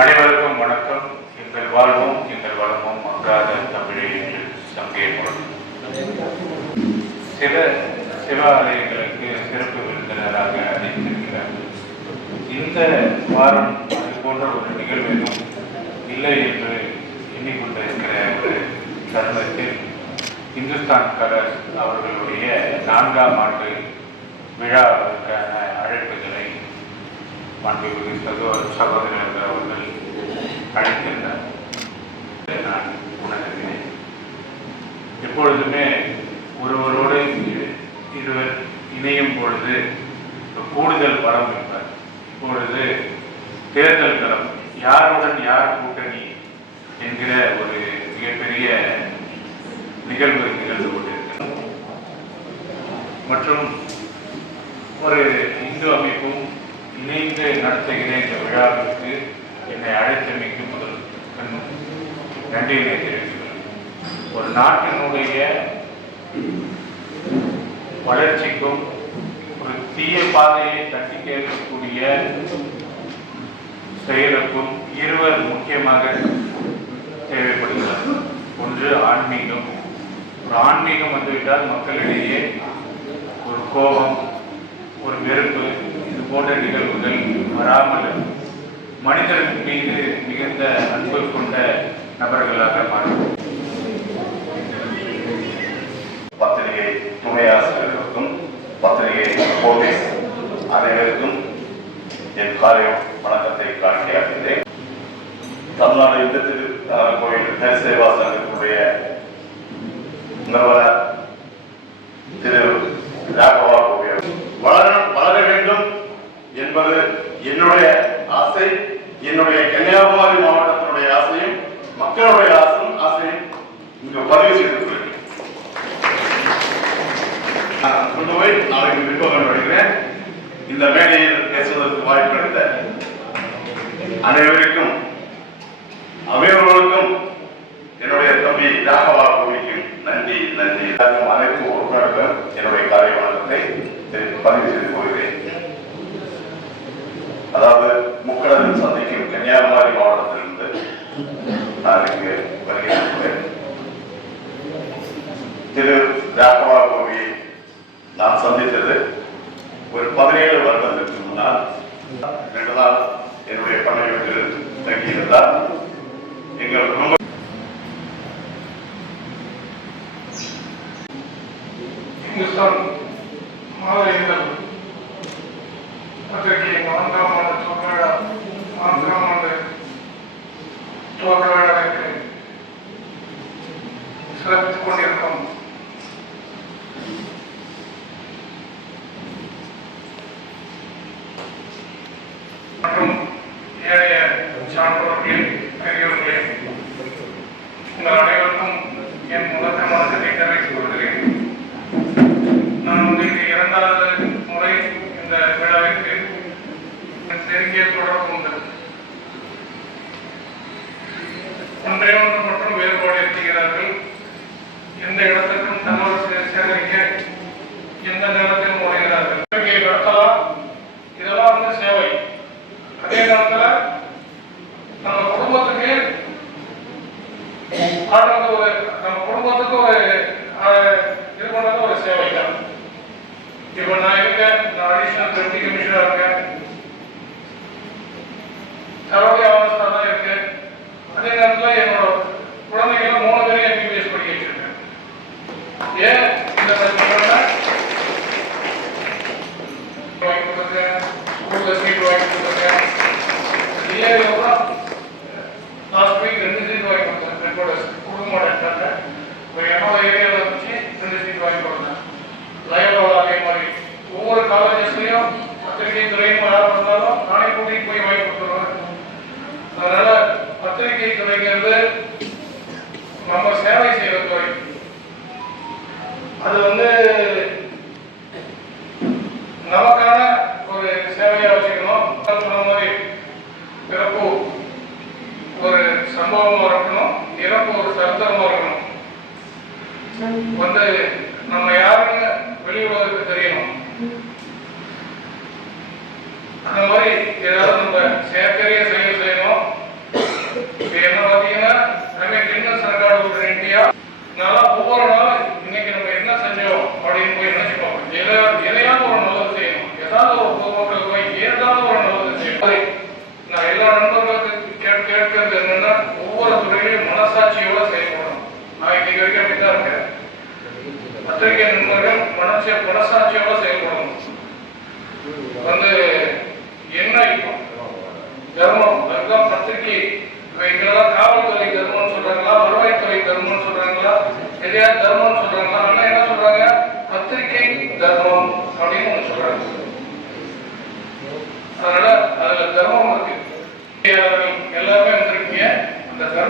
அனைவருக்கும் வணக்கம். எங்கள் வாழ்வும் எங்கள் வளமும் மங்காத தமிழே என்று சங்கேற்படும். சில சிவாலயங்களுக்கு சிறப்பு விருந்தினராக அழைத்திருக்கிறார். இந்த வாரம் அது போன்ற ஒரு நிகழ்வு எதுவும் இல்லை என்று எண்ணிக்கொண்டிருக்கிற ஒரு தருணத்தில் இந்துஸ்தான் கலர்ஸ் அவர்களுடைய 4ஆம் ஆண்டு விழாவிற்கான அழைப்புகளை மாண்புமிகு சகோதரர்கள் அவர்கள் அழைக்கின்றனர். நான் உணர்கிறேன். எப்பொழுதுமே ஒருவரோடு இருவர் இணையும் பொழுது கூடுதல் பலம் இருப்பார். இப்பொழுது தேர்தல் களம், யாருடன் யார் கூட்டணி என்கிற ஒரு மிகப்பெரிய நிகழ்வு நிகழ்ந்து கொண்டிருக்கிறது. மற்றும் ஒரு இந்து அமைப்பும் இணைந்து நடத்துகிற இந்த விழாவிற்கு என்னை அழைத்தமைக்கு முதல் நன்றியினை தெரிவிக்கிறேன். ஒரு நாட்டினுடைய வளர்ச்சிக்கும் ஒரு தீய பாதையை தட்டி கேட்கக்கூடிய செயலுக்கும் இருவர் முக்கியமாக தேவைப்படுகிறார். ஒன்று ஆன்மீகம். ஒரு ஆன்மீகம் வந்துவிட்டால் மக்களிடையே ஒரு கோபம், ஒரு வெறுப்பு, இது போன்ற நிகழ்வுகள் வராமல் மனிதர்கள் மீது மிகுந்த அன்பு கொண்ட நபர்களாக மாறும். பத்திரிகை துணை ஆசிரியர்களுக்கும் பத்திரிகை போலீஸ் அனைவருக்கும் என் காலை வணக்கத்தை காட்டியாகிறேன். தமிழ்நாடு இந்து கோயில் சேவா சங்கத்தினுடைய நிறுவனர் திரு ராகவா வளர வேண்டும் என்பது என்னுடைய ஆசை. என்னுடைய கன்னியாகுமரி மாவட்டத்தினுடைய ஆசையும் மக்களுடைய ஆசையும் இங்கு பதிவு செய்திருக்கிறேன். கொண்டு போய் நாளைக்கு விருப்பம் வருகிறேன். இந்த மேடையில் பேசுவதற்கு வாய்ப்பு அளித்த அனைவருக்கும் அவர்களுக்கும் என்னுடைய தம்பி ராகவா கோவிக்கும் நன்றி. அனைத்து உறுப்பினர்களும் என்னுடைய காலை வணக்கத்தை பதிவு செய்து கொள்கிறேன். அதாவது முக்கடலில் சந்திக்கும் கன்னியாகுமரி மாவட்டத்திலிருந்து நான் இங்கு வருகிறேன். திரு ராகவா கோவியை நான் சந்தித்தது ஒரு 17 வருடத்திற்கு முன்னால். 2 நாள் என்னுடைய பண்ணை வீட்டில் தங்கியிருந்தார். எங்கள் குடும்ப இந்துஸ்தான் மாதங்கள் அதற்கு 4ஆம் ஆண்டு துவக்க விழாவிற்கு சிறப்பித்துக் கொண்டிருக்கும் மற்றும் ஏழைய சான்றோர்களே, பெரியோர்களே, உங்கள் அனைவருக்கும் என் முதற்க வணக்கத்தை தெரிவித்துக் கொள்கிறேன். நான் இது 2வது முறை இந்த விழாவிற்கு நெருங்கிய தொடர்பு உண்டு. ஒன்றே ஒன்று மற்றும் வேறுபாடு இருக்கிறார்கள். எந்த இடத்திற்கும் தகவல் சேகரிக்க எந்த நேரத்திலும் வருகிறார்கள். நடத்தலாம். இதெல்லாம் சேவை. அதே நேரத்தில் நம்ம குடும்பத்துக்கு நம்ம குடும்பத்துக்கு இது பண்ணது ஒரு சேவை தான். இப்போ நான் இருக்கேன், நான் அடிஷனல் டெப்டி கமிஷனராக இருக்கேன், தரவுடைய அவஸ்தா தான் இருக்கேன். அதே நேரத்தில் என்னோட குழந்தைகள் 3 பேரையும் MBBS படிக்க வச்சிருக்கேன். ஏன் இந்த வாங்கி கொடுத்துருக்கேன், ஸ்கூலில் சீட் வாங்கி கொடுத்துருக்கேன். லாஸ்ட் வீக் 2 சீட் வாங்கி கொடுத்தேன். என்னோட கொடுக்க மாட்டேன்ட்டாங்க. இப்போ என்னோட ஏரியாவில் இருந்துச்சு 2 சீட் வாங்கி கொடுத்தேன். லயோலா அதே மாதிரி ஒவ்வொரு காலேஜஸ்லையும் பத்திரிகை துறையும் யார் வந்தாலும் நானே கூட்டிகிட்டு போய் வாங்கி கொடுத்துருவேன். அதனால பத்திரிகை துறைங்கிறது நம்ம சேவை செய்கிற துறை. அது நமக்கான ஒரு சேவையாக வச்சுக்கணும். சொன்ன மாதிரி பிறப்பு ஒரு சம்பவமாக இருக்கணும், இறப்பு ஒரு சரித்திரமாக இருக்கணும். நம்ம யாருன்னு வெளி உலகத்துக்கு தெரியணும். அந்த மாதிரி ஏதாவது நம்ம செயற்கரிய செயல் செய்யணும்.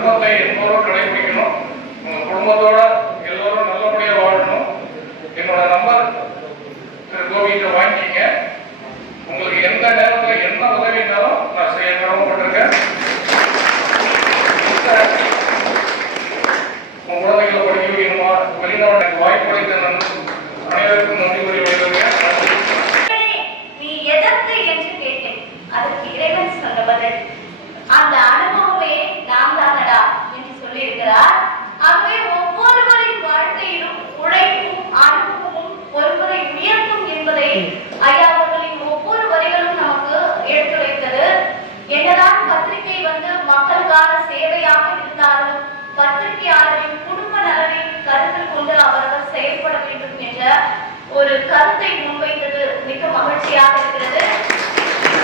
தர்மத்தை எல்லோரும் கடைபிடிக்கணும். உங்க குடும்பத்தோட எல்லோரும் நல்லபடியா வாழணும். என்னோட நம்பர் திரு கோவிந்த வாங்கிக்கிங்க. உங்களுக்கு எந்த நேரத்துல என்ன உதவினாலும் நான் செய்ய கடமைப்பட்டிருக்கேன். உங்க குழந்தைகளை படிக்க வைக்கணுமா, வெளிநாடு வாய்ப்பு அளித்த அனைவருக்கும் நன்றி கூறி வருகிறேன். நீ எதற்கு என்று கேட்டேன். அதற்கு இறைவன் சொன்ன பதில், அந்த அனுபவமே நாம் தானடா என்று சொல்லியிருக்கிறார். ஆகவே ஒவ்வொருவரின் வாழ்க்கையிலும் உழைப்பும் அனுபவமும் ஒருவரை உயர்த்தும் என்பதை ஐயா அவர்களின் ஒவ்வொரு வரிகளும் நமக்கு எடுத்துரைத்தது. என்னதான் பத்திரிகை மக்களுக்கான சேவையாக இருந்தாலும் பத்திரிகையாளரின் குடும்ப நலனை கருத்தில் கொண்டு அவர்கள் செயல்பட வேண்டும் என்ற ஒரு கருத்தை முன்வைத்தது மிக மகிழ்ச்சியாக இருக்கிறது.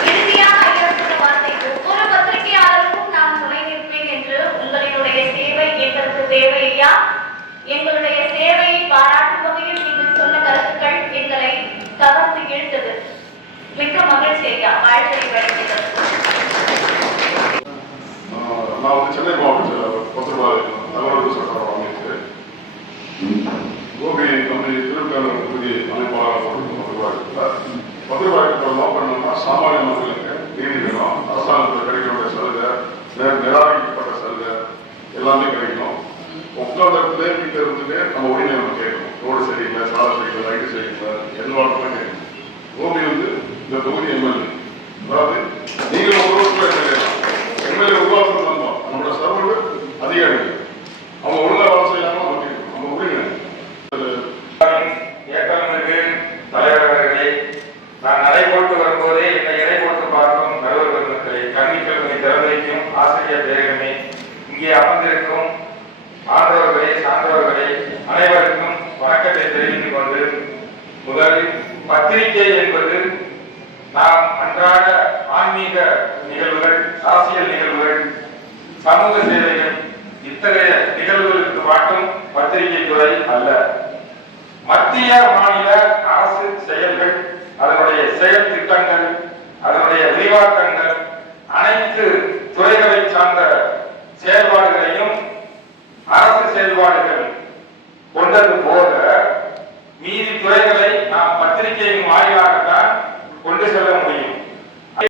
இறுதியாக ஐயா சொன்ன வார்த்தை, ஒவ்வொரு பத்திரிகையாளருக்கும் நான் துணை நிற்பேன் என்று. உங்களுடைய சேவை எங்களுக்கு தேவை ஐயா. எங்களுடைய சேவையை பாராட்டும் வகையில் நீங்கள் சொன்ன கருத்துக்கள் எங்களை கவர்ந்து இழுத்தது. மிக்க மகிழ்ச்சி ஐயா. வாழ்க்கை வழங்கியது. நான் சென்னை மாவட்டத்தில் பத்திரவாதி தகவல் சட்டம் அமைத்து கோபி கம்பெனி திருவிழாவில் தொகுதி அமைப்பாளராக பத்திரவாதிகள் நோக்கணும்னா சாமானிய மக்களுக்கு நீதி வேணும். அரசாங்கத்தில் கிடைக்கிற சலுகை, நிராகரிக்கப்பட்ட சலுகை எல்லாமே கிடைக்கணும். உட்கார்ந்த இடத்துல வீட்டில் இருந்துட்டு நம்ம உரிமை நம்ம கேட்கணும். ரோடு சரியில்லை, சாலை சரியில்லை, லைட்டு சரியில்லை, எல்லா இடத்துலையும் கேட்கணும். கோபி இந்த தொகுதி எம்எல்ஏ, அதாவது நீங்கள் ஒவ்வொரு எம்எல்ஏ உருவாக்கம் தந்தோம். நம்மளோட சர்வர் அதிகாரிகள் அவங்க ஒழுங்காக வேலை செய்யலாமோ நம்ம உரிமை. ஏற்றமிகு தலைவர்களே, நான் நடைபோட்டு வரும்போதே என்னை இறை போட்டு பார்க்கும் நடுவர் பெருமக்களே, கல்விக்கல்வி திறமைக்கும் ஆசிரியர் பேரமே, இங்கே அமர்ந்திருக்கும் ஆண்டவர்களே, சான்றவர்களே, அனைவருக்கும் வணக்கத்தை தெரிவித்துக் கொண்டு, முதலில் பத்திரிகை என்பது நாம் அன்றாட ஆன்மீக நிகழ்வுகள், அரசியல் நிகழ்வுகள், சமூக சேவைகள், இத்தகைய நிகழ்வுகளுக்கு மட்டும் பத்திரிகை துறை அல்ல. மத்திய மாநில அரசு செயல்கள், அதனுடைய செயல் திட்டங்கள், அதனுடைய விரிவாக்கங்கள், அனைத்து துறைகளை சார்ந்த செயல்பாடுகளையும் அரசு செயல்பாடுகள் கொண்டது போல